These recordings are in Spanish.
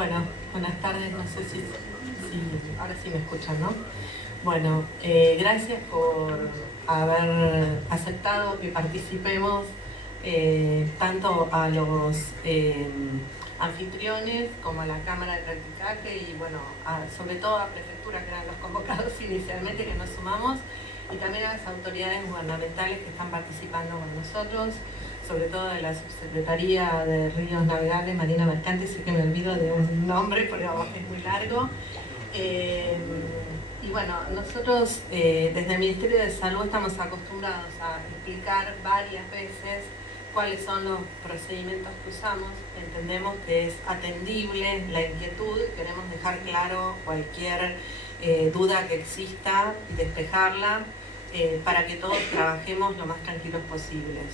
Bueno, buenas tardes, no sé si ahora sí me escuchan, ¿no? Bueno, gracias por haber aceptado que participemos tanto a los anfitriones como a la Cámara de Practicaje y bueno, sobre todo a Prefectura, que eran los convocados inicialmente, que nos sumamos, y también a las autoridades gubernamentales que están participando con nosotros, sobre todo de la Subsecretaría de Ríos Navegables, Marina Mercante. Sé que me olvido de un nombre porque es muy largo. Y bueno, nosotros desde el Ministerio de Salud estamos acostumbrados a explicar varias veces cuáles son los procedimientos que usamos. Entendemos que es atendible la inquietud, queremos dejar claro cualquier duda que exista y despejarla para que todos trabajemos lo más tranquilos posibles.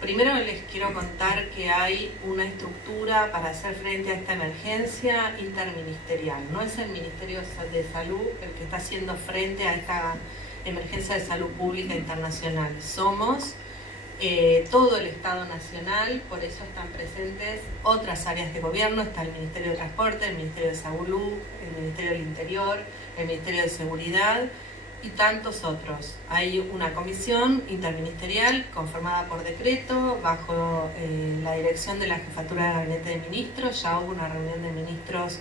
Primero les quiero contar que hay una estructura para hacer frente a esta emergencia interministerial. No es el Ministerio de Salud el que está haciendo frente a esta emergencia de salud pública internacional. Somos todo el Estado Nacional, por eso están presentes otras áreas de gobierno. Está el Ministerio de Transporte, el Ministerio de Salud, el Ministerio del Interior, el Ministerio de Seguridad y tantos otros. Hay una comisión interministerial conformada por decreto bajo la dirección de la Jefatura de Gabinete de Ministros. Ya hubo una reunión de ministros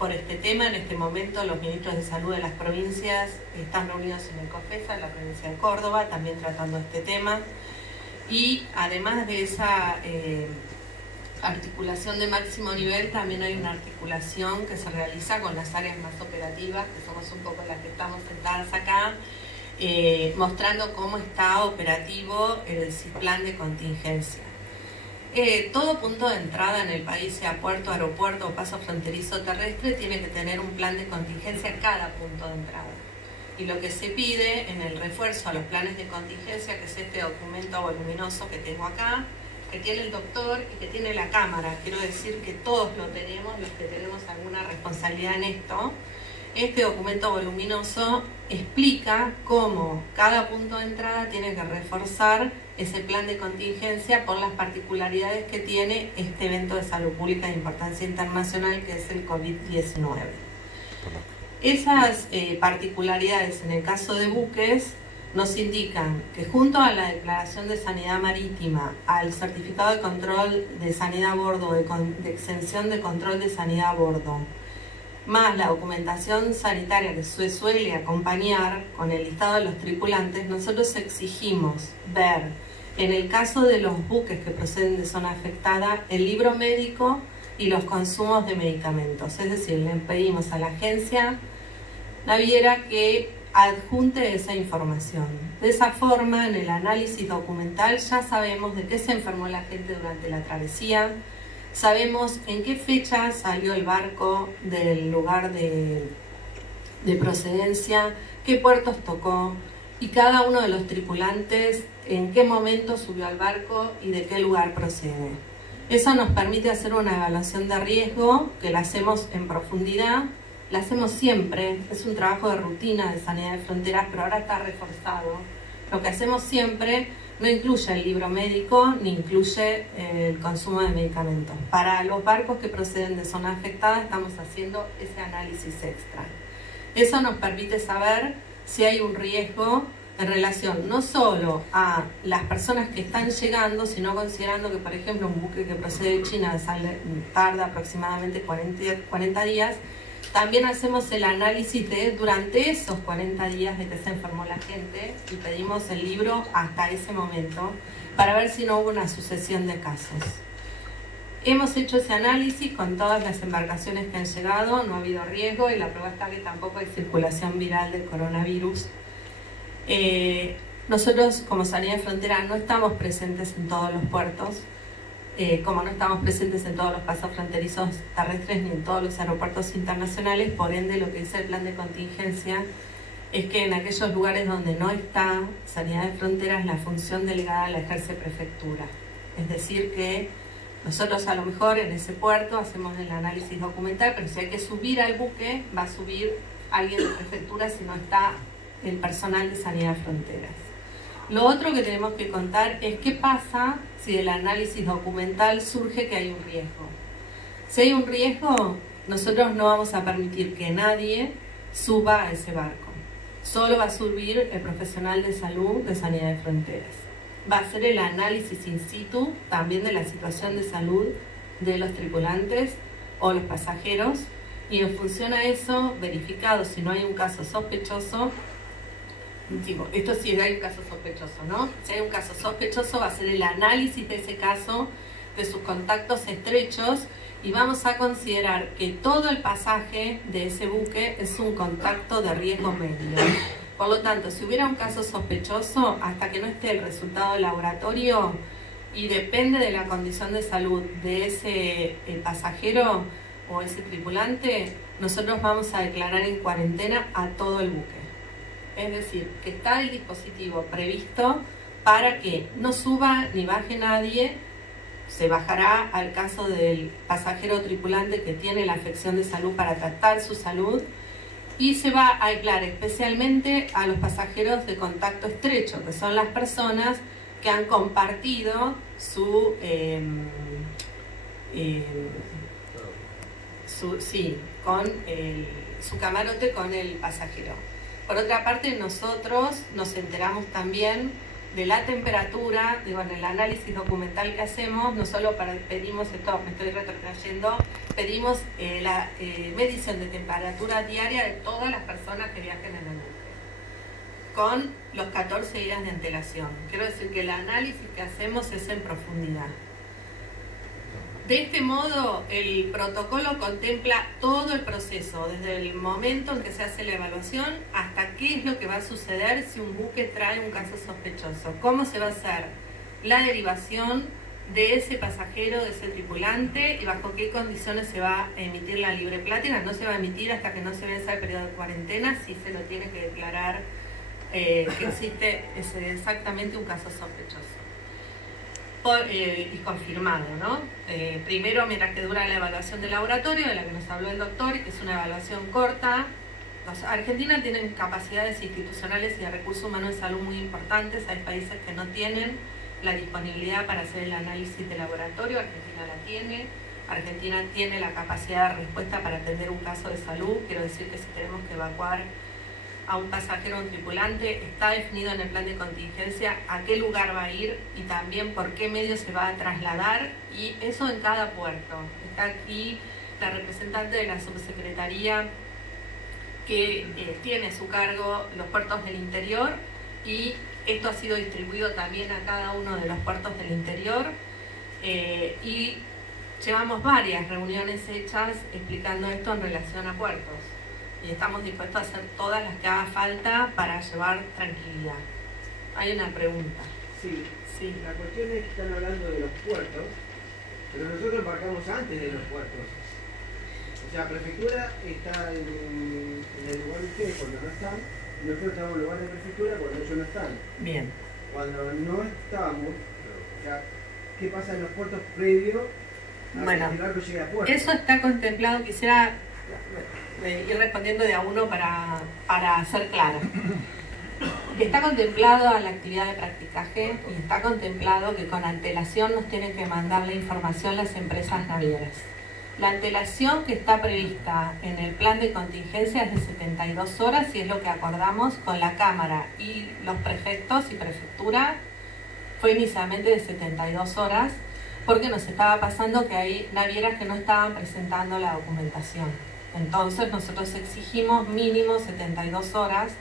por este tema. En este momento los ministros de salud de las provincias están reunidos en el COFESA, en la provincia de Córdoba, también tratando este tema. Y además de esa articulación de máximo nivel, también hay una articulación que se realiza con las áreas más operativas, que somos un poco las que estamos sentadas acá, mostrando cómo está operativo el plan de contingencia. Todo punto de entrada en el país, sea puerto, aeropuerto o paso fronterizo terrestre, tiene que tener un plan de contingencia en cada punto de entrada. Y lo que se pide en el refuerzo a los planes de contingencia, que es este documento voluminoso que tengo acá, que tiene el doctor y que tiene la cámara. Quiero decir que todos lo tenemos, los que tenemos alguna responsabilidad en esto. Este documento voluminoso explica cómo cada punto de entrada tiene que reforzar ese plan de contingencia por las particularidades que tiene este evento de salud pública de importancia internacional, que es el COVID-19. Esas particularidades en el caso de buques nos indican que junto a la declaración de sanidad marítima, al certificado de control de sanidad a bordo, de exención de control de sanidad a bordo, más la documentación sanitaria que se suele acompañar con el listado de los tripulantes, nosotros exigimos ver, en el caso de los buques que proceden de zona afectada, el libro médico y los consumos de medicamentos. Es decir, le pedimos a la agencia naviera que adjunte esa información. De esa forma, en el análisis documental ya sabemos de qué se enfermó la gente durante la travesía, sabemos en qué fecha salió el barco del lugar de procedencia, qué puertos tocó y cada uno de los tripulantes en qué momento subió al barco y de qué lugar procede. Eso nos permite hacer una evaluación de riesgo que la hacemos en profundidad. La hacemos siempre, es un trabajo de rutina de sanidad de fronteras, pero ahora está reforzado. Lo que hacemos siempre no incluye el libro médico ni incluye el consumo de medicamentos. Para los barcos que proceden de zonas afectadas estamos haciendo ese análisis extra. Eso nos permite saber si hay un riesgo en relación no solo a las personas que están llegando, sino considerando que, por ejemplo, un buque que procede de China tarda aproximadamente 40 días. También hacemos el análisis de durante esos 40 días de que se enfermó la gente y pedimos el libro hasta ese momento para ver si no hubo una sucesión de casos. Hemos hecho ese análisis con todas las embarcaciones que han llegado, no ha habido riesgo y la prueba está que tampoco hay circulación viral del coronavirus. Nosotros como Sanidad de Frontera no estamos presentes en todos los puertos, como no estamos presentes en todos los pasos fronterizos terrestres ni en todos los aeropuertos internacionales. Por ende, lo que dice el plan de contingencia es que en aquellos lugares donde no está Sanidad de Fronteras, la función delegada la ejerce Prefectura. Es decir que nosotros a lo mejor en ese puerto hacemos el análisis documental, pero si hay que subir al buque, va a subir alguien de Prefectura si no está el personal de Sanidad de Fronteras. Lo otro que tenemos que contar es qué pasa si del análisis documental surge que hay un riesgo. Si hay un riesgo, nosotros no vamos a permitir que nadie suba a ese barco. Solo va a subir el profesional de salud de Sanidad de Fronteras. Va a hacer el análisis in situ también de la situación de salud de los tripulantes o los pasajeros, y en función a eso, verificado si no hay un caso sospechoso, digo, esto sí hay un caso sospechoso, ¿no? Si hay un caso sospechoso, va a hacer el análisis de ese caso, de sus contactos estrechos, y vamos a considerar que todo el pasaje de ese buque es un contacto de riesgo medio. Por lo tanto, si hubiera un caso sospechoso, hasta que no esté el resultado del laboratorio, y depende de la condición de salud de ese pasajero o ese tripulante, nosotros vamos a declarar en cuarentena a todo el buque. Es decir, que está el dispositivo previsto para que no suba ni baje nadie. Se bajará al caso del pasajero o tripulante que tiene la afección de salud para tratar su salud, y se va a aislar especialmente a los pasajeros de contacto estrecho, que son las personas que han compartido su camarote con el pasajero. Por otra parte, nosotros nos enteramos también de la temperatura, digo, en el análisis documental que hacemos, no solo pedimos esto, me estoy retrotrayendo, pedimos la medición de temperatura diaria de todas las personas que viajen en el buque, con los 14 días de antelación. Quiero decir que el análisis que hacemos es en profundidad. De este modo, el protocolo contempla todo el proceso, desde el momento en que se hace la evaluación hasta qué es lo que va a suceder si un buque trae un caso sospechoso, cómo se va a hacer la derivación de ese pasajero, de ese tripulante, y bajo qué condiciones se va a emitir la libre plática. No se va a emitir hasta que no se venza el periodo de cuarentena, si se lo tiene que declarar que existe exactamente un caso sospechoso. Y confirmado, ¿no? Primero, mientras que dura la evaluación del laboratorio, de la que nos habló el doctor, que es una evaluación corta. Argentina tiene capacidades institucionales y de recursos humanos de salud muy importantes. Hay países que no tienen la disponibilidad para hacer el análisis de laboratorio. Argentina la tiene. Argentina tiene la capacidad de respuesta para atender un caso de salud. Quiero decir que si tenemos que evacuar a un pasajero o un tripulante, está definido en el plan de contingencia a qué lugar va a ir y también por qué medio se va a trasladar, y eso en cada puerto. Está aquí la representante de la subsecretaría que tiene a su cargo los puertos del interior, y esto ha sido distribuido también a cada uno de los puertos del interior, y llevamos varias reuniones hechas explicando esto en relación a puertos. Y estamos dispuestos a hacer todas las que haga falta para llevar tranquilidad. Hay una pregunta. Sí. La cuestión es que están hablando de los puertos, pero nosotros embarcamos antes de los puertos. O sea, la prefectura está en el lugar de ustedes cuando no están, y nosotros estamos en el lugar de prefectura cuando ellos no están. Bien. Cuando no estamos, o sea, ¿qué pasa en los puertos previos a que el barco llegue a puerto? Eso está contemplado, quisiera ir respondiendo de a uno para ser claro. Está contemplado a la actividad de practicaje, y está contemplado que con antelación nos tienen que mandar la información las empresas navieras. La antelación que está prevista en el plan de contingencia es de 72 horas, y es lo que acordamos con la Cámara y los prefectos y prefectura. Fue inicialmente de 72 horas, porque nos estaba pasando que hay navieras que no estaban presentando la documentación. Entonces nosotros exigimos mínimo 72 horas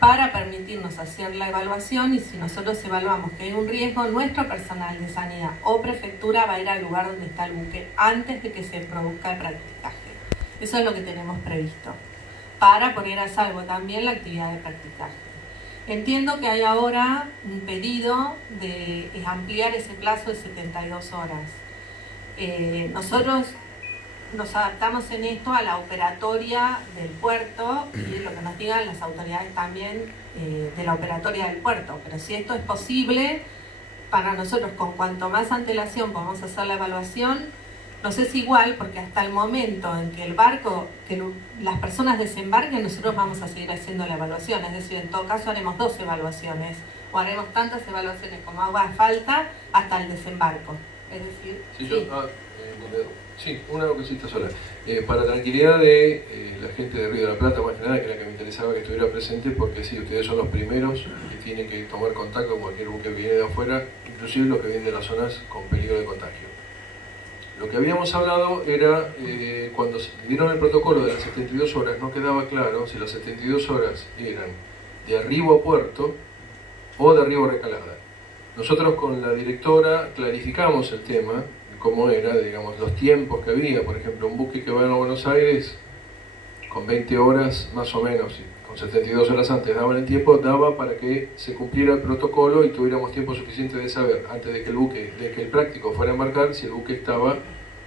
para permitirnos hacer la evaluación, y si nosotros evaluamos que hay un riesgo, nuestro personal de sanidad o prefectura va a ir al lugar donde está el buque antes de que se produzca el practicaje. Eso es lo que tenemos previsto, para poner a salvo también la actividad de practicaje. Entiendo que hay ahora un pedido de ampliar ese plazo de 72 horas. Nosotros nos adaptamos en esto a la operatoria del puerto y lo que nos digan las autoridades también de la operatoria del puerto. Pero si esto es posible, para nosotros con cuanto más antelación podamos hacer la evaluación, nos es igual, porque hasta el momento en que el barco, que las personas desembarquen, nosotros vamos a seguir haciendo la evaluación. Es decir, en todo caso haremos 2 evaluaciones, o haremos tantas evaluaciones como haga falta hasta el desembarco. Es decir, sí, sí, una cosita sola. Para tranquilidad de la gente de Río de la Plata, más que nada, que era que me interesaba que estuviera presente, porque sí, ustedes son los primeros que tienen que tomar contacto con cualquier buque que viene de afuera, inclusive los que vienen de las zonas con peligro de contagio. Lo que habíamos hablado era, cuando dieron el protocolo de las 72 horas, no quedaba claro si las 72 horas eran de arribo a puerto o de arribo a recalada. Nosotros con la directora clarificamos el tema, cómo era, digamos, los tiempos que había. Por ejemplo, un buque que va a Buenos Aires, con 20 horas más o menos, y con 72 horas antes daban el tiempo, daba para que se cumpliera el protocolo y tuviéramos tiempo suficiente de saber, antes de que el práctico fuera a embarcar, si el buque estaba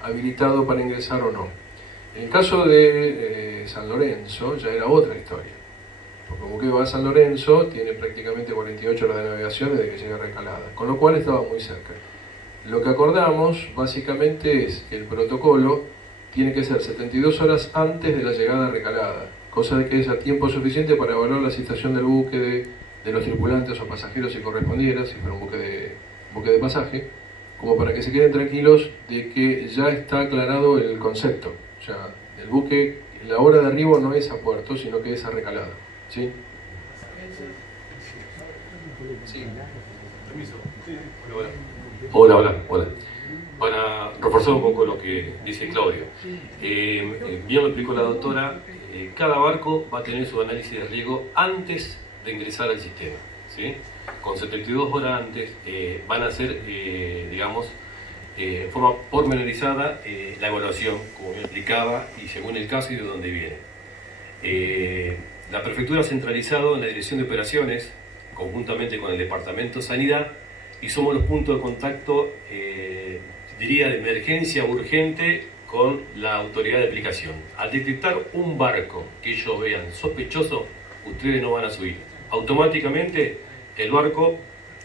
habilitado para ingresar o no. En el caso de San Lorenzo ya era otra historia, porque el buque va a San Lorenzo, tiene prácticamente 48 horas de navegación desde que llega a Recalada, con lo cual estaba muy cerca. Lo que acordamos básicamente es que el protocolo tiene que ser 72 horas antes de la llegada a Recalada, cosa de que haya tiempo suficiente para evaluar la situación del buque, de los tripulantes o pasajeros si correspondiera, si fuera un buque de pasaje, como para que se queden tranquilos de que ya está aclarado el concepto. O sea, el buque, la hora de arribo no es a puerto, sino que es a Recalada. ¿Sí? Sí. Permiso. Hola. Para reforzar un poco lo que dice Claudio, bien lo explicó la doctora, cada barco va a tener su análisis de riesgo antes de ingresar al sistema, ¿sí? Con 72 horas antes van a hacer, digamos, en forma pormenorizada la evaluación, como yo explicaba, y según el caso y de dónde viene. La prefectura ha centralizado en la dirección de operaciones, conjuntamente con el departamento de sanidad, y somos los puntos de contacto, diría, de emergencia urgente con la autoridad de aplicación. Al detectar un barco que ellos vean sospechoso, ustedes no van a subir. Automáticamente el barco,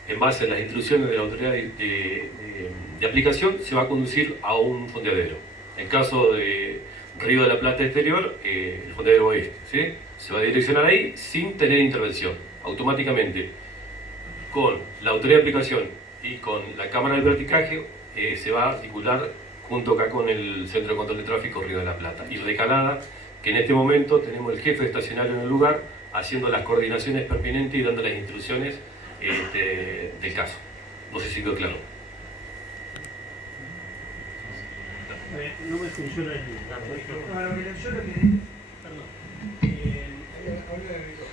en base a las instrucciones de la autoridad de aplicación, se va a conducir a un fondeadero. En caso de Río de la Plata exterior, el fondeadero oeste, ¿sí? Se va a direccionar ahí sin tener intervención. Automáticamente, con la autoridad de aplicación y con la cámara de verticaje, se va a articular junto acá con el Centro de Control de Tráfico Río de la Plata. Y Recalada, que en este momento tenemos el jefe estacionario en el lugar, haciendo las coordinaciones pertinentes y dando las instrucciones del caso. No sé si quedó claro. No me funciona el...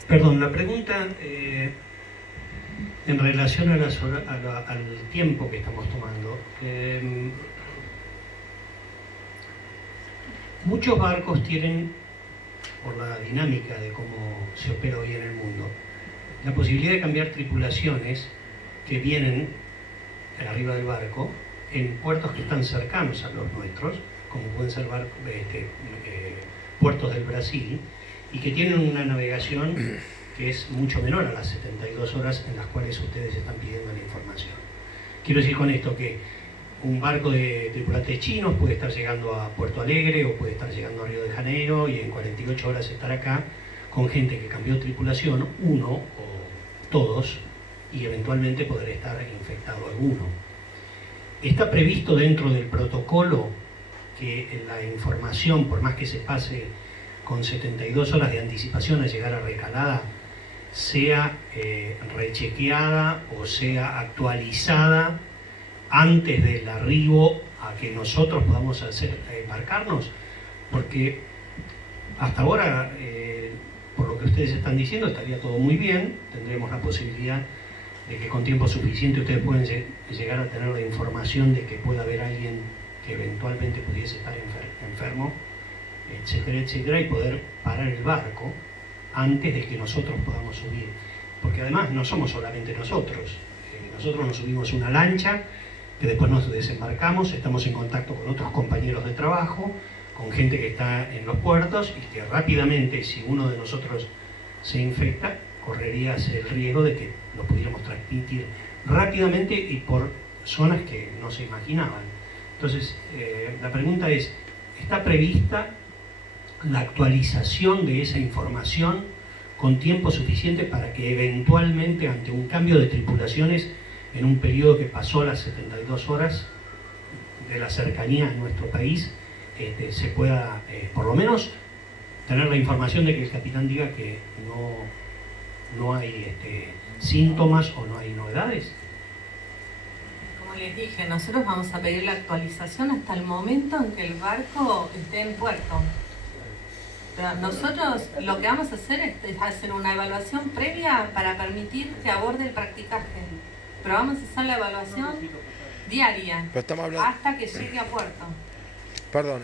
Perdón, la pregunta en relación a al tiempo que estamos tomando. Muchos barcos tienen, por la dinámica de cómo se opera hoy en el mundo, la posibilidad de cambiar tripulaciones que vienen arriba del barco en puertos que están cercanos a los nuestros, como pueden ser puertos del Brasil, y que tienen una navegación que es mucho menor a las 72 horas en las cuales ustedes están pidiendo la información. Quiero decir con esto que un barco de tripulantes chinos puede estar llegando a Puerto Alegre o puede estar llegando a Río de Janeiro y en 48 horas estar acá con gente que cambió tripulación, uno o todos, y eventualmente poder estar infectado alguno. Está previsto dentro del protocolo que la información, por más que se pase con 72 horas de anticipación a llegar a Recalada, sea rechequeada o sea actualizada antes del arribo a que nosotros podamos embarcarnos, porque hasta ahora, por lo que ustedes están diciendo, estaría todo muy bien, tendremos la posibilidad de que con tiempo suficiente ustedes pueden llegar a tener la información de que pueda haber alguien que eventualmente pudiese estar enfermo, etcétera, etcétera, y poder parar el barco antes de que nosotros podamos subir. Porque además no somos solamente nosotros. Nosotros nos subimos una lancha, que después nos desembarcamos, estamos en contacto con otros compañeros de trabajo, con gente que está en los puertos, y que rápidamente, si uno de nosotros se infecta, correrías el riesgo de que lo pudiéramos transmitir rápidamente y por zonas que no se imaginaban. Entonces, la pregunta es, ¿está prevista la actualización de esa información con tiempo suficiente para que eventualmente, ante un cambio de tripulaciones en un periodo que pasó las 72 horas, de la cercanía en nuestro país se pueda, por lo menos, tener la información de que el capitán diga que no hay síntomas o no hay novedades. Como les dije, nosotros vamos a pedir la actualización hasta el momento en que el barco esté en puerto. Pero nosotros lo que vamos a hacer es hacer una evaluación previa para permitir que aborde el practicaje. Pero vamos a hacer la evaluación diaria hasta que llegue a puerto. Perdón,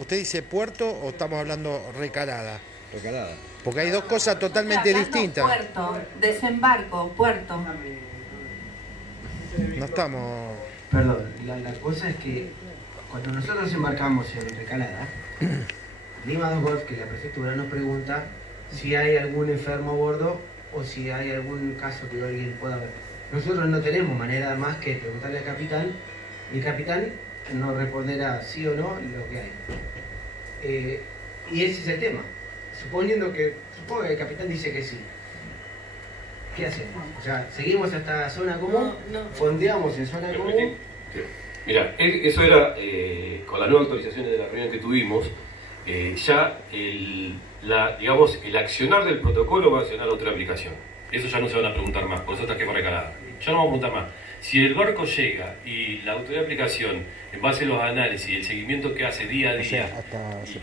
¿usted dice puerto o estamos hablando recalada? Recalada. Porque hay dos cosas totalmente distintas. Puerto, desembarco, puerto. No estamos... Perdón, la cosa es que cuando nosotros embarcamos en Recalada, Lima 2 Golf, que la prefectura nos pregunta si hay algún enfermo a bordo o si hay algún caso que alguien pueda ver. Nosotros no tenemos manera más que preguntarle al capitán, y el capitán nos responderá sí o no lo que hay. Y ese es el tema. Supongo que el capitán dice que sí. ¿Qué hacemos? O sea, seguimos hasta zona común, fondeamos en zona común. Mira, eso era, con las nuevas actualizaciones de la reunión que tuvimos, ya digamos, el accionar del protocolo va a accionar otra aplicación. Eso ya no se van a preguntar más, por eso está que fue recalada. Ya no vamos a preguntar más. Si el barco llega y la autoridad de aplicación, en base a los análisis y el seguimiento que hace día a día,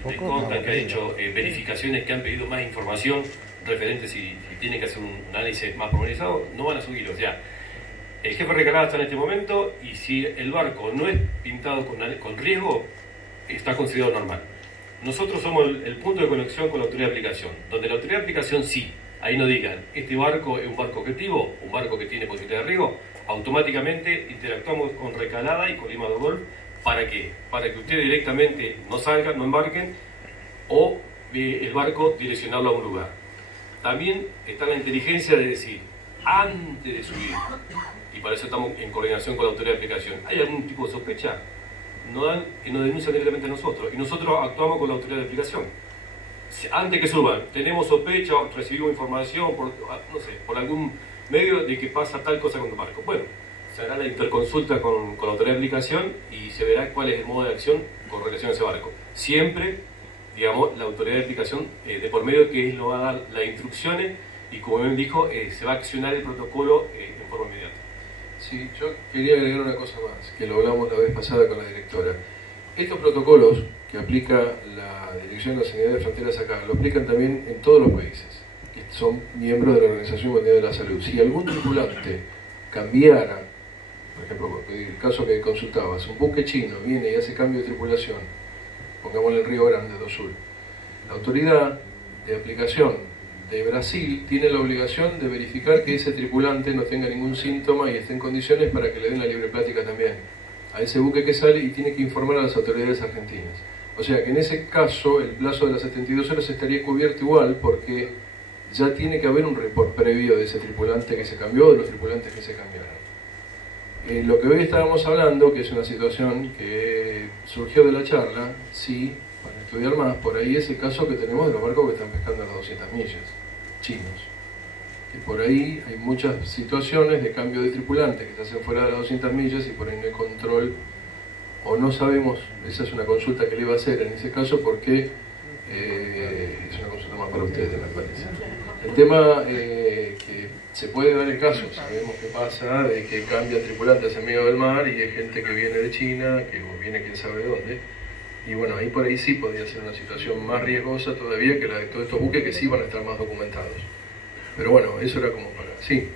te consta que ha hecho verificaciones que han pedido más información referente si tienen que hacer un análisis más pormenorizado, no van a subir. O sea, el jefe recalado está en este momento y si el barco no es pintado con riesgo, está considerado normal. Nosotros somos el punto de conexión con la autoridad de aplicación, donde la autoridad de aplicación sí, ahí nos digan, este barco es un barco objetivo, un barco que tiene posibilidad de riesgo, automáticamente interactuamos con Recalada y con Lima 2 Golf. ¿Para qué? Para que ustedes directamente no salgan, no embarquen, o el barco direccionarlo a un lugar. También está la inteligencia de decir, antes de subir, y para eso estamos en coordinación con la autoridad de aplicación, ¿hay algún tipo de sospecha? Que nos denuncian directamente a nosotros, y nosotros actuamos con la autoridad de aplicación. Antes que suban, tenemos sospecha o recibimos información por algún medio de que pasa tal cosa con tu barco. Bueno, se hará la interconsulta con la autoridad de aplicación y se verá cuál es el modo de acción con relación a ese barco. Siempre, digamos, la autoridad de aplicación de por medio que él nos va a dar las instrucciones y, como bien dijo, se va a accionar el protocolo en forma inmediata. Sí, yo quería agregar una cosa más, que lo hablamos la vez pasada con la directora. Estos protocolos que aplica la Dirección Nacional de Fronteras acá, lo aplican también en todos los países que son miembros de la Organización Mundial de la Salud. Si algún tripulante cambiara, por ejemplo, el caso que consultabas, un buque chino viene y hace cambio de tripulación, pongámosle el Río Grande do Sul, la autoridad de aplicación de Brasil tiene la obligación de verificar que ese tripulante no tenga ningún síntoma y esté en condiciones para que le den la libre plática también a ese buque que sale, y tiene que informar a las autoridades argentinas. O sea que en ese caso el plazo de las 72 horas estaría cubierto igual, porque ya tiene que haber un report previo de ese tripulante que se cambió, de los tripulantes que se cambiaron. Lo que hoy estábamos hablando, que es una situación que surgió de la charla, sí, para estudiar más, por ahí es el caso que tenemos de los barcos que están pescando a las 200 millas, chinos. Que por ahí hay muchas situaciones de cambio de tripulante que se hacen fuera de las 200 millas y por ahí no hay control, o no sabemos. Esa es una consulta que le iba a hacer en ese caso, porque es una consulta más para ustedes, me parece. El tema que se puede dar el caso, sabemos que pasa, de que cambian tripulantes en medio del mar y hay gente que viene de China, que viene quién sabe de dónde, y bueno, ahí por ahí sí podría ser una situación más riesgosa todavía que la de todos estos buques que sí van a estar más documentados. Pero bueno, eso era como para... Sí.